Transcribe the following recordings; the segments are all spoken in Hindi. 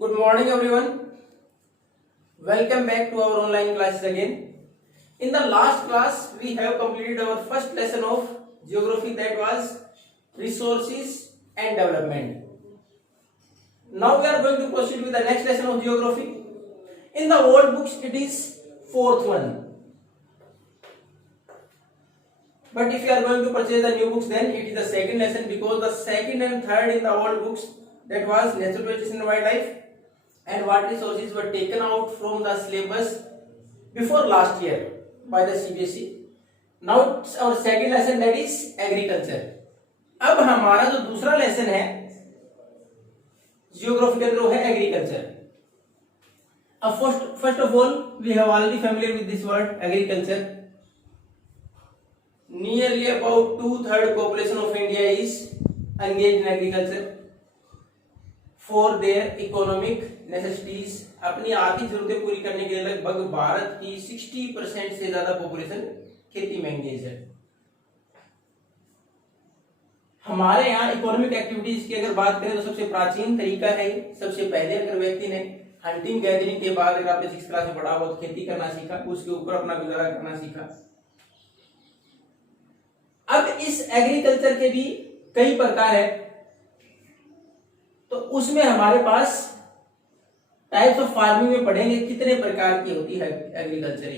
Good morning everyone. Welcome back to our online classes again. In the last class we have completed our first lesson of geography, that was resources and development. Now we are going to proceed with the next lesson of geography. In the old books it is fourth one. But if you are going to purchase the new books, then it is the second lesson, because the second and third in the old books, that was natural vegetation and wildlife and water resources, were taken out from the syllabus before last year by the CBSE. Now our second lesson, that is agriculture. अब हमारा जो दूसरा लेसन है जियोग्राफी के अंदर, वो है एग्रीकल्चर. अब first of all we have already familiar with this word agriculture. Nearly about 2/3 population of India is engaged in agriculture for their economic necessities. अपनी आर्थिक जरूरतें पूरी करने के लिए लगभग भारत की 60% से ज्यादा पॉपुलेशन खेती में एंगेज है. हमारे यहाँ इकोनॉमिक एक्टिविटीज की अगर बात करें तो सबसे प्राचीन तरीका है, सबसे पहले अगर व्यक्ति ने हंटिंग गैदरिंग के बाद, अगर आपने 6th क्लास में पढ़ा हो तो खेती करना सीखा, उसके ऊपर अपना गुजारा करना सीखा. अब इस एग्रीकल्चर के भी कई प्रकार है, तो उसमें हमारे पास टाइप्स ऑफ फार्मिंग में पढ़ेंगे कितने प्रकार की होती है agriculture.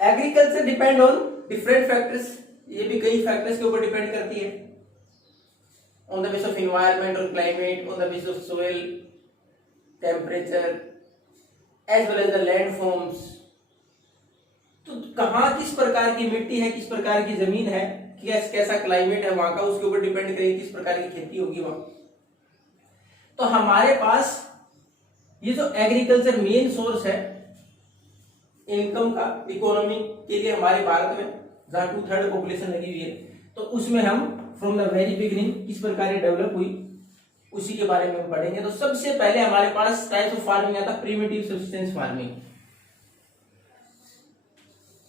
Agriculture depend on different factors, ये भी कई फैक्टर्स के ऊपर डिपेंड करती है. On the base of environment और climate, on the base of soil temperature as well as the land forms. तो कहाँ किस प्रकार की मिट्टी है, किस प्रकार की जमीन है, कैसा क्लाइमेट है वहां का, उसके ऊपर डिपेंड करेगी किस प्रकार की खेती होगी वहां. तो हमारे पास ये जो एग्रीकल्चर मेन सोर्स है इनकम का, इकोनॉमी के लिए हमारे भारत में, जहां 2/3 पॉपुलेशन लगी हुई है, तो उसमें हम फ्रॉम द वेरी बिगिनिंग किस प्रकार डेवलप हुई उसी के बारे में हम पढ़ेंगे. तो सबसे पहले हमारे पास टाइप्स ऑफ फार्मिंग आता है प्रिमिटिव सब्सिस्टेंस फार्मिंग.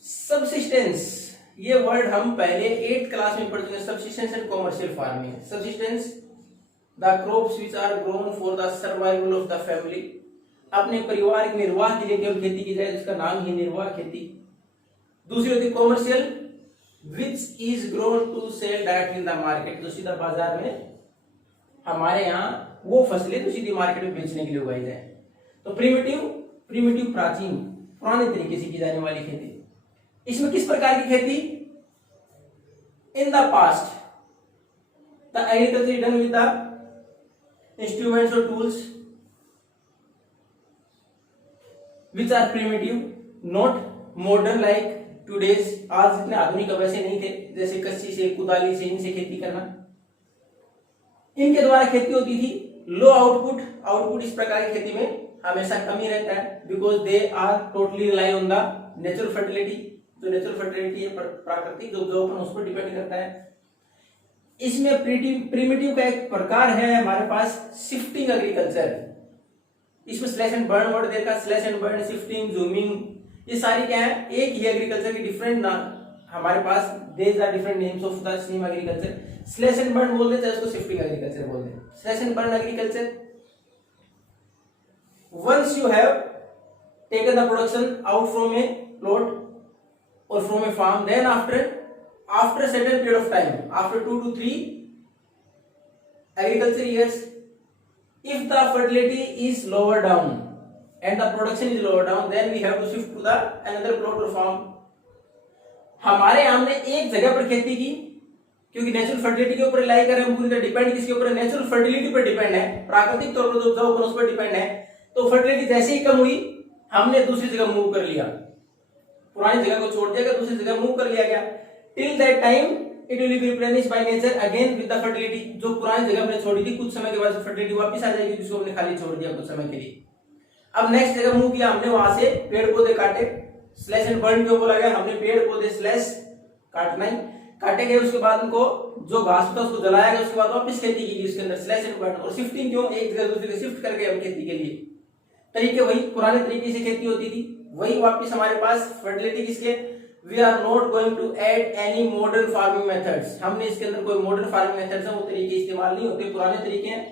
सब्सिस्टेंस ये वर्ड हम पहले 8th क्लास में पढ़ चुके हैं. Subsistence and commercial farming. Subsistence the crops which are grown for the survival of the family. अपने परिवार के निर्वाह के लिए केवल खेती की जाए, जिसका नाम ही निर्वाह खेती. दूसरी होती है commercial, which is grown to sell directly in the market. जो सीधा बाजार में हमारे यहाँ वो फसलें तो सीधी मार्केट में बेचने के लिए उगाई जाए. तो प्रिमिटिव प्राचीन पुराने तरीके से की जाने वाली खेती. इसमें किस प्रकार की खेती? In the past the agriculture is done with the instruments और tools which are primitive, not modern like today's. आज इतने आधुनिक वैसे नहीं थे, जैसे कस्सी से, कुदाली से, इनसे खेती करना. इनके द्वारा खेती होती थी. लो आउटपुट इस प्रकार की खेती में हमेशा कमी रहता है, because they are totally rely on the natural fertility. जो नेचुरल फर्टिलिटी है प्राकृतिक जो उपजाऊपन, उस पर डिपेंड करता है. इसमें प्रिमिटिव का एक प्रकार है हमारे पास शिफ्टिंग एग्रीकल्चर. इसमें स्लैश एंड बर्न वर्ड देखा, slash and burn, shifting, zooming, ये सारी क्या है, एक ही एग्रीकल्चर की डिफरेंट नाम हमारे पास. There are different names of the same agriculture. Slash and burn बोलते हैं, उसको शिफ्टिंग एग्रीकल्चर बोलते हैं. Slash and burn agriculture, once you have taken the production out from a plot or from a farm, then after a certain period of time, after 2 to 3 agriculture years, if the fertility is lower down and the production is lower down, then we have to shift to the another plot or farm. हमारे हमने एक जगह पर खेती की, क्योंकि नेचुरल फर्टिलिटी के ऊपर रिलाई कर रहे हैं, पूरी तरह डिपेंड किसके ऊपर, नेचुरल फर्टिलिटी पर डिपेंड है, प्राकृतिक तौर पर जो उपजाऊपन उस पर डिपेंड है. तो फर्टिलिटी जैसे ही कम हुई, हमने दूसरी जगह मूव कर लिया, पुरानी जगह को छोड़ दिया, दूसरी जगह मूव कर लिया गया. Till that time it will be replenished by nature again with the fertility. जो पुरानी जगह हमने छोड़ी थी, कुछ समय के बाद फर्टिलिटी वापस आ जाएगी, जिसको हमने खाली छोड़ दिया कुछ समय के लिए. अब नेक्स्ट जगह मूव किया हमने, वहां से पेड़ पौधे काटे, स्लैश एंड बर्न के बोला गया, हमने पेड़ पौधे स्लैश काटे गए. उसके बाद उनको जो घास था उसको जलाया गया, उसके बाद वापस खेती की उसके अंदर, स्लैश एंड बर्न. और शिफ्टिंग क्यों, एक जगह दूसरी जगह शिफ्ट करके हम खेती के लिए. तरीके वही पुराने तरीके से खेती होती थी, वही वापस हमारे पास फर्टिलिटी किसके, we are not going to add any modern farming methods. हमने इसके अंदर कोई मॉडर्न फार्मिंग मेथड्स है वो तरीके इस्तेमाल नहीं होते, पुराने तरीके हैं.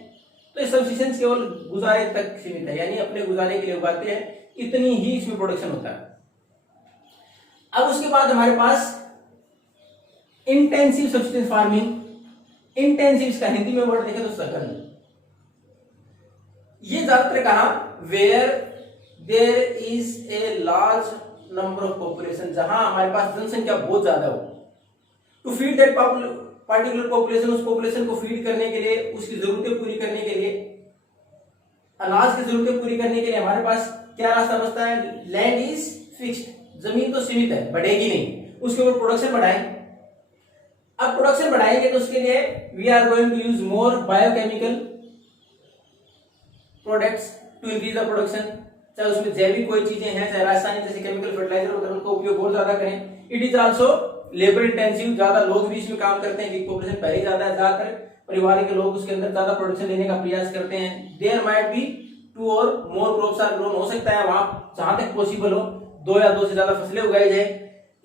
तो ये सब्सिस्टेंस केवल गुजारे तक सीमित है, यानी अपने गुजारे के लिए उगाते हैं, इतनी ही इसमें प्रोडक्शन होता है। अब उसके बाद हमारे पास इंटेंसिव सब्सिस्टेंस फार्मिंग। इंटेंसिव इसका हिंदी में वर्ड देखें तो सघन। ये ज्यादातर कहा where there is a large number of population, जहां हमारे पास जनसंख्या बहुत ज्यादा हो, to feed that particular population, उस पॉपुलेशन को फीड करने के लिए, उसकी जरूरतें पूरी करने के लिए, अनाज की जरूरतें पूरी करने के लिए हमारे पास क्या रास्ता बचता है? लैंड इज फिक्स्ड, जमीन तो सीमित है, बढ़ेगी नहीं, उसके ऊपर प्रोडक्शन बढ़ाएं। अब प्रोडक्शन बढ़ाएंगे तो उसके लिए we are going to use more biochemical products to increase the production, चाहे उसमें जैविक कोई चीजें हैं, चाहे रासायनिक जैसे केमिकल फर्टिलाइजर वगैरह, उनका उपयोग बहुत ज्यादा करें। It is also labour intensive, ज्यादा लोग भी इसमें काम करते हैं, क्योंकि पॉपुलेशन पहले ज्यादा है, ज्यादातर परिवार के लोग उसके अंदर ज्यादा प्रोडक्शन लेने का प्रयास करते हैं। देयर माइट बी 2 और मोर क्रॉप्स आर ग्रोन, हो सकता है वहां जहां तक पॉसिबल हो 2 या 2 से ज्यादा फसलें उगाई जाए।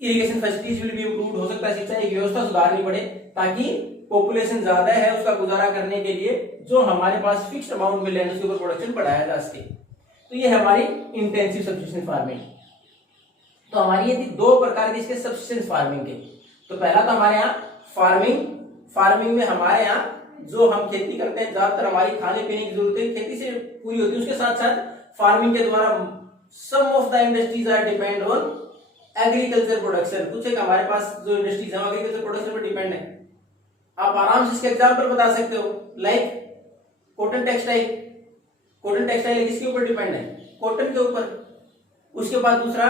Irrigation facilities will be improved, हो सकता है सिंचाई की व्यवस्था सुधारनी पड़े, ताकि पॉपुलेशन ज्यादा है उसका गुजारा करने के लिए जो हमारे पास फिक्स्ड अमाउंट में लैंड उसके ऊपर प्रोडक्शन बढ़ाया जा सके। तो ये हमारी इंटेंसिव सब्सिस्टेंस फार्मिंग। तो हमारी ये 2 प्रकार के इसके सब्सिस्टेंस फार्मिंग के। तो पहला तो हमारे यहाँ फार्मिंग में हमारे यहाँ जो हम खेती करते हैं, ज्यादातर हमारी खाने पीने की जरूरतें खेती से पूरी होती है। उसके साथ साथ फार्मिंग के द्वारा some of the industries are depend on agriculture production. कुछ एक हमारे पास जो इंडस्ट्रीज है एग्रीकल्चर प्रोडक्शन पर डिपेंड है। आप आराम से इसके एग्जाम्पल बता सकते हो, like cotton textile. Cotton textile किसके ऊपर डिपेंड है? कॉटन के ऊपर। उसके बाद दूसरा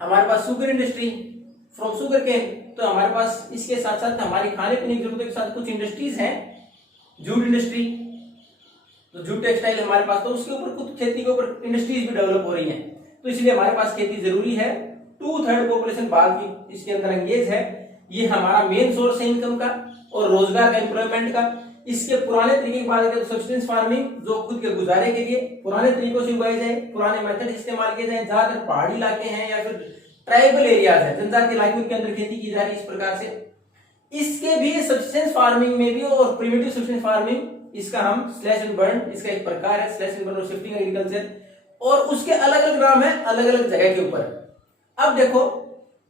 हमारे पास sugar industry from sugar cane. तो हमारे पास इसके साथ साथ हमारी खाने पीने की जरूरतों के साथ कुछ इंडस्ट्रीज हैं, जूट इंडस्ट्री, तो जूट टेक्सटाइल हमारे पास, तो उसके ऊपर कुछ खेती के ऊपर इंडस्ट्रीज भी डेवलप हो रही हैं। तो इसलिए हमारे पास खेती जरूरी है। 2/3 पॉपुलेशन बाहर की इसके अंदर एंगेज है। ये हमारा मेन सोर्स है इनकम का और रोजगार का, एम्प्लॉयमेंट का। इसके पुराने तरीके की बात करें तो सब्सिस्टेंस फार्मिंग जो खुद के गुजारे के लिए पुराने तरीकों से उगाई जाए, पुराने मेथड इस्तेमाल किए जाए। ज्यादातर पहाड़ी इलाके हैं या फिर ट्राइबल एरियाज है, जनजातीय इलाकों के अंदर खेती की जा रही है इस प्रकार से। इसके भी सब्सिस्टेंस फार्मिंग में भी और प्रिमिटिव सब्सिस्टेंस फार्मिंग, इसका हम स्लैश एंड बर्न, इसका एक प्रकार है स्लैश एंड बर्न और शिफ्टिंग एग्रीकल्चर, और उसके अलग अलग नाम है अलग अलग जगह के ऊपर। अब देखो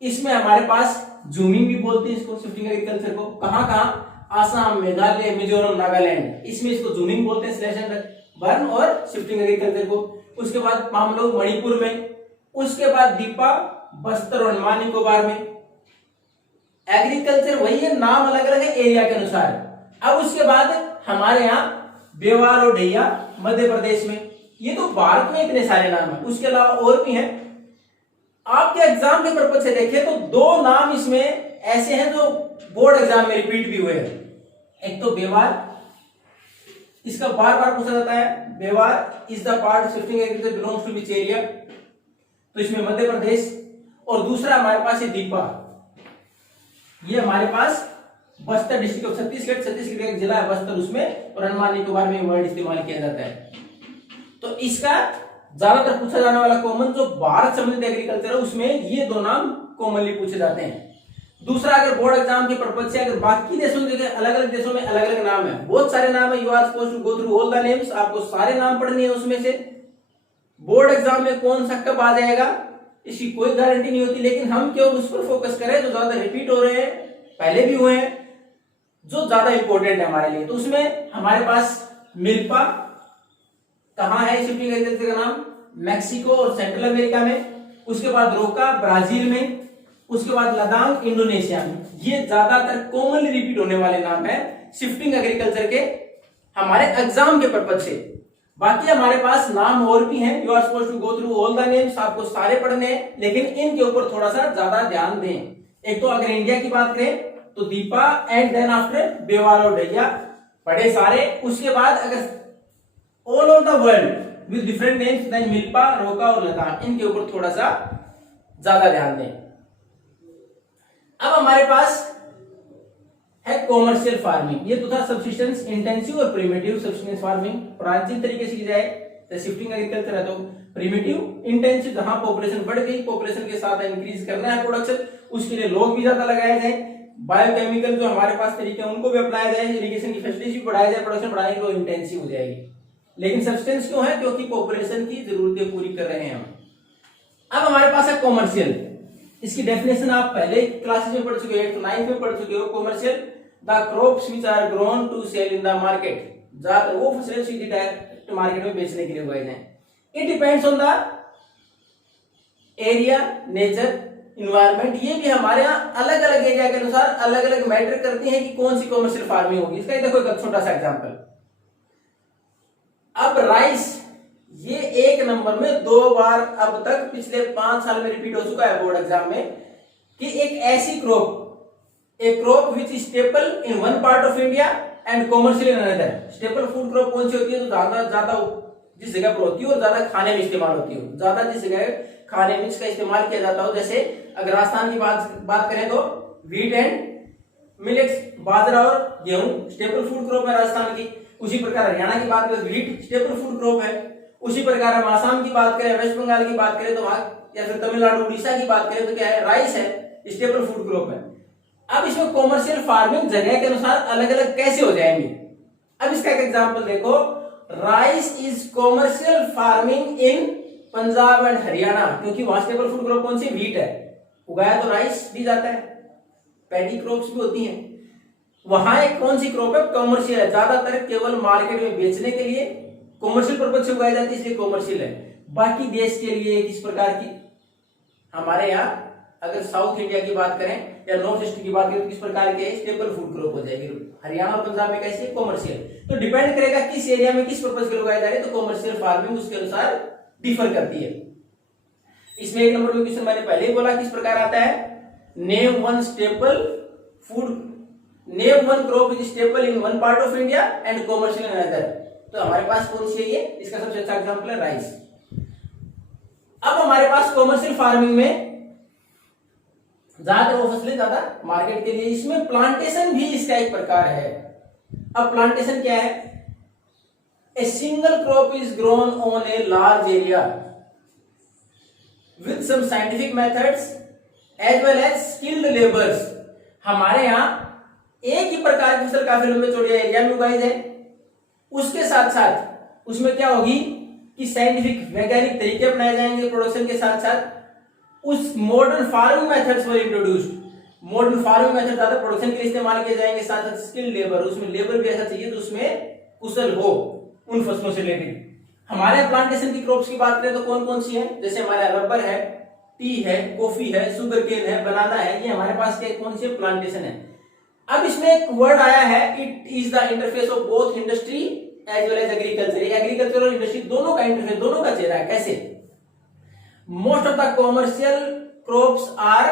इसमें हमारे पास जूमिंग भी बोलते हैं इसको, शिफ्टिंग एग्रीकल्चर को। कहां कहां? आसाम, मेघालय, मिजोरम, नागालैंड, इसमें इसको जूमिंग बोलते हैं, स्लैश एंड बर्न और शिफ्टिंग एग्रीकल्चर को। उसके बाद हम लोग मणिपुर में, उसके बाद दीपा, बस्तर और अंडमान निकोबार में। एग्रीकल्चर वही है, नाम अलग अलग है एरिया के अनुसार। अब उसके बाद हमारे यहाँ बेवार और ढैया मध्य प्रदेश में। ये तो भारत में इतने सारे नाम है, उसके अलावा और भी हैं। आपके एग्जाम के पर्पज से देखें तो 2 नाम इसमें ऐसे हैं जो बोर्ड एग्जाम में रिपीट भी हुए हैं। एक तो बेवार, इसका बार बार पूछा जाता है, bewar is the part shifting agriculture belongs to which area, तो इसमें मध्य प्रदेश। और दूसरा हमारे पास है दीपा, ये हमारे पास बस्तर डिस्ट्रिक्ट ऑफ छत्तीसगढ़ का एक जिला है बस्तर, उसमें, और अंडमान निकोबार में वर्ड इस्तेमाल किया जाता है। तो इसका ज्यादातर पूछा जाने वाला कॉमन जो भारत संबंधित एग्रीकल्चर है उसमें ये 2 नाम कॉमनली पूछे जाते हैं। दूसरा अगर बोर्ड एग्जाम के पर्पज से अगर बाकी देशों के अलग अलग देशों में अलग अलग नाम है, बहुत सारे नाम है, you are supposed to go through all the names, आपको सारे नाम पढ़ने हैं उसमें से। बोर्ड एग्जाम में कौन सा कब आ जाएगा इसकी कोई गारंटी नहीं होती, लेकिन हम केवल उस पर फोकस करें जो ज्यादा रिपीट हो रहे हैं, पहले भी हुए हैं, जो ज्यादा इंपॉर्टेंट है हमारे लिए। तो उसमें हमारे पास मिल्पा कहां है शिफ्टिंग एग्रीकल्चर का नाम? मैक्सिको और सेंट्रल अमेरिका में। उसके बाद रोका ब्राजील में। उसके बाद लद्दाख इंडोनेशिया में। ये ज्यादातर कॉमनली रिपीट होने वाले नाम है शिफ्टिंग एग्रीकल्चर के हमारे एग्जाम के पर्पज से। बाकी हमारे पास नाम और भी हैं, you are supposed to go through all the names, आपको सारे पढ़ने हैं, लेकिन इनके ऊपर थोड़ा सा ज्यादा ध्यान दें। एक तो अगर इंडिया की बात करें तो Dipa and then after Bewar और ढैया पढ़े सारे। उसके बाद अगर all over the world with different names then milpa, roca और लद्दाख, इनके ऊपर थोड़ा सा ज्यादा ध्यान दें। अब हमारे पास है कॉमर्शियल फार्मिंग। ये तो था सब्सिस्टेंस इंटेंसिव और प्रिमिटिव सब्सिस्टेंस फार्मिंग। प्राचीन तरीके से की जाए तो शिफ्टिंग एग्रीकल्चर है, तो प्रिमिटिव इंटेंसिव जहां पॉपुलेशन बढ़ गई, पॉपुलेशन के साथ इंक्रीज करना है प्रोडक्शन, उसके लिए लोग भी ज्यादा लगाए जाए। बायोकेमिकल जो हमारे पास तरीके हैं उनको भी अपनाया जाए, इरिगेशन की फैसिलिटीज भी बढ़ाया जाए, प्रोडक्शन बढ़ाने की तो इंटेंसिव हो जाएगी। लेकिन सब्सटेंस क्यों है? क्योंकि पॉपुलेशन की जरूरतें पूरी कर रहे हैं हम। अब हमारे पास है कॉमर्शियल। इसकी डेफिनेशन आप पहले क्लासेस में पढ़ चुके हो, 8th 9th में पढ़ चुके हो। Commercial the crops which are grown to sell in the market, ज्यादातर वो फसलें सीधी डायरेक्ट मार्केट में बेचने के लिए उगाई जाए। It depends on the area, nature, environment. ये भी हमारे यहाँ अलग अलग एरिया के अनुसार अलग अलग मैटर करती है कि कौन सी कॉमर्शियल फार्मिंग होगी। इसका देखो एक छोटा सा एग्जांपल। अब राइस, ये 1 नंबर में 2 बार अब तक पिछले 5 साल में रिपीट हो चुका है बोर्ड एग्जाम में कि एक ऐसी crop, A crop which is staple in one part of India and commercial in another. Staple food crop कौन सी होती है? तो ज्यादा जिस जगह पर होती है और ज्यादा खाने में इस्तेमाल होती है, ज्यादा जिस जगह खाने में इसका इस्तेमाल किया जाता हो। जैसे अगर राजस्थान की बात करें तो व्हीट एंड मिलेट्स, बाजरा और गेहूं स्टेपल फूड क्रॉप है राजस्थान की। उसी प्रकार हरियाणा की बात करें तो व्हीट स्टेपल फूड क्रॉप है। उसी प्रकार हम आसाम की बात करें, वेस्ट बंगाल की बात करें तो वहां, या फिर तमिलनाडु उड़ीसा की बात करें तो क्या है? राइस है, स्टेपल फूड क्रॉप है। अब इसमें कॉमर्शियल फार्मिंग जगह के अनुसार अलग अलग कैसे हो जाएंगे? अब इसका एक एग्जांपल देखो। Rice is commercial farming in Punjab and Haryana, क्योंकि वहां स्टेपल फूड क्रॉप कौन सी? व्हीट है। उगाया तो राइस भी जाता है, पैडी क्रॉप्स भी होती हैं। वहां एक कौन सी क्रॉप है? कॉमर्शियल है, ज्यादातर केवल मार्केट में बेचने के लिए कॉमर्शियल पर्पज से उगाई जाती है, इसलिए कॉमर्शियल है। बाकी देश के लिए किस प्रकार की, हमारे यहाँ अगर साउथ इंडिया की बात करें या नॉर्थ ईस्ट की बात करें तो किस प्रकार के स्टेपल फूड क्रॉप हो जाएगी। हरियाणा और पंजाब में कैसे? कॉमर्शियल। तो डिपेंड करेगा किस एरिया में किस पर्पज के लिए उगाए जा रहे हैं, तो कॉमर्शियल फार्मिंग उसके अनुसार डिफर करती है। इसमें 1 नंबर में क्वेश्चन मैंने पहले ही बोला किस प्रकार आता है। Name one staple food, name one crop is staple in one part of India and commercial in another. तो हमारे पास कौन सी है ये? इसका सबसे अच्छा एग्जांपल है राइस। अब हमारे पास कॉमर्शियल फार्मिंग में ज्यादातर वो फसलें ज्यादा मार्केट के लिए, इसमें प्लांटेशन भी इसका एक प्रकार है। अब प्लांटेशन क्या है? A single crop is grown on a large area with some scientific methods as well as skilled labours. हमारे यहां एक ही प्रकार की फसल काफी लंबे चौड़े एरिया में उगाई जाए, उसके साथ साथ उसमें क्या होगी कि साइंटिफिक वैज्ञानिक तरीके अपनाए जाएंगे प्रोडक्शन के साथ साथ। उस modern farming methods were introduced, modern farming method ज्यादा प्रोडक्शन के लिए इस्तेमाल किए जाएंगे, साथ साथ स्किल्ड लेबर, उसमें लेबर भी ऐसा चाहिए तो उसमें कुशल हो उन फसलों से रिलेटेड। हमारे प्लांटेशन की क्रॉप्स की बात करें तो कौन कौन सी है? जैसे हमारा रबर है, टी है, कॉफी है, शुगर केन है, बनाना है, ये हमारे पास क्या कौन सी प्लांटेशन है। अब इसमें एक वर्ड आया है, it is the interface of both industry as well as agriculture. Agriculture और इंडस्ट्री दोनों का इंटरफेस, दोनों का चेहरा है। कैसे? Most of the commercial crops are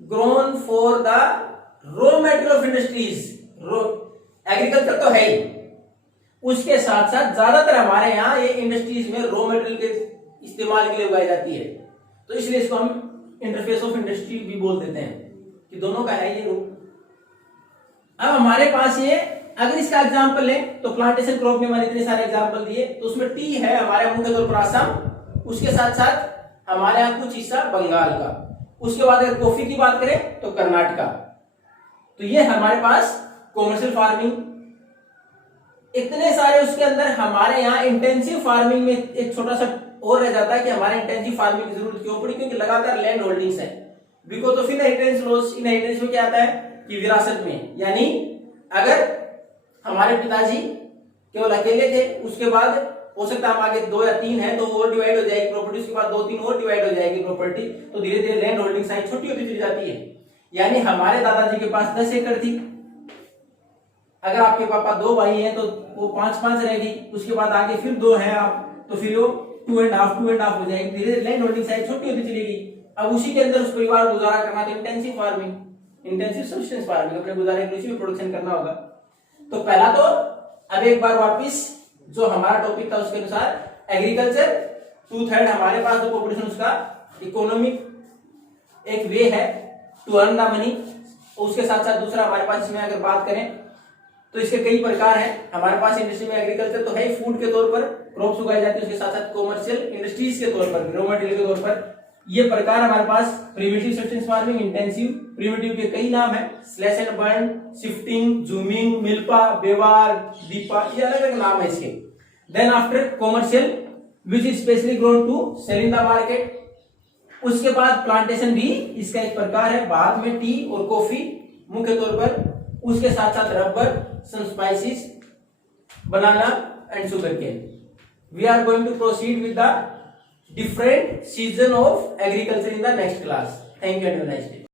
grown for the raw material of industries. Agriculture तो है ही, उसके साथ साथ ज्यादातर हमारे यहाँ ये इंडस्ट्रीज में रॉ मटेरियल के इस्तेमाल के लिए उगाई जाती है, तो इसलिए इसको हम इंटरफेस ऑफ इंडस्ट्री भी बोल देते हैं कि दोनों का है ये रूप। अब हमारे पास ये, अगर इसका एग्जांपल लें तो प्लांटेशन क्रॉप में मैंने इतने सारे एग्जांपल दिए, तो उसमें टी है हमारे मुख्य तौर पर आसाम, उसके साथ साथ हमारे यहाँ कुछ हिस्सा बंगाल का, उसके बाद अगर कॉफी की बात करें तो कर्नाटका। तो ये हमारे पास कॉमर्शियल फार्मिंग इतने सारे। उसके अंदर हमारे यहाँ इंटेंसिव फार्मिंग में एक छोटा सा और रह जाता है कि हमारे इंटेंसिव फार्मिंग की जरूरत क्यों पड़ी, क्योंकि लगातार लैंड होल्डिंग्स है। Because of inheritance loss, inheritance में क्या आता है कि विरासत में, यानी अगर हमारे पिताजी केवल अकेले थे, उसके बाद हो सकता है हम आगे 2 या 3 है तो और डिवाइड हो जाएगी प्रॉपर्टी, उसके बाद 2-3 और डिवाइड हो जाएगी प्रॉपर्टी, तो धीरे धीरे लैंड होल्डिंग साइज छोटी होती चली जाती है। यानी हमारे दादाजी के पास 10 एकड़ थी, अगर आपके पापा 2 भाई हैं तो वो 5-5 रहेगी, उसके बाद आगे फिर 2 हैं आप तो फिर वो 2.5 हो जाएगी, धीरे धीरे लैंड होल्डिंग साइज छोटी होती चलेगी। अब उसी के अंदर उस परिवार को गुजारा करना तो intensive farming, intensive substance farming, अपने गुजारे के लिए प्रोडक्शन करना होगा। तो पहला तो अब एक बार वापिस जो हमारा टॉपिक था उसके अनुसार एग्रीकल्चर 2/3 हमारे पास जो पॉपुलेशन उसका इकोनॉमिक एक वे है टू अर्न द मनी। उसके साथ साथ दूसरा हमारे पास इसमें अगर बात करें तो इसके कई प्रकार हैं हमारे पास। इंडस्ट्री में एग्रीकल्चर तो है फूड के तौर पर क्रॉप्स उगाई जाती है, उसके साथ साथ कॉमर्शियल इंडस्ट्रीज के तौर पर, रॉ मटेरियल के तौर पर ये प्रकार हमारे पास primitive substance farming, intensive. Primitive के कई नाम है, slash and burn, shifting, jhuming, milpa, bewar, dipa, ये अलग अलग नाम है इसके। Then after commercial which is specially grown to sell in the market. उसके बाद प्लांटेशन भी इसका एक प्रकार है। बाद में टी और कॉफी मुख्य तौर पर, उसके साथ साथ rubber, some spices, banana and sugar cane. We are going to proceed with the different season of agriculture in the next class. Thank you and have a nice day.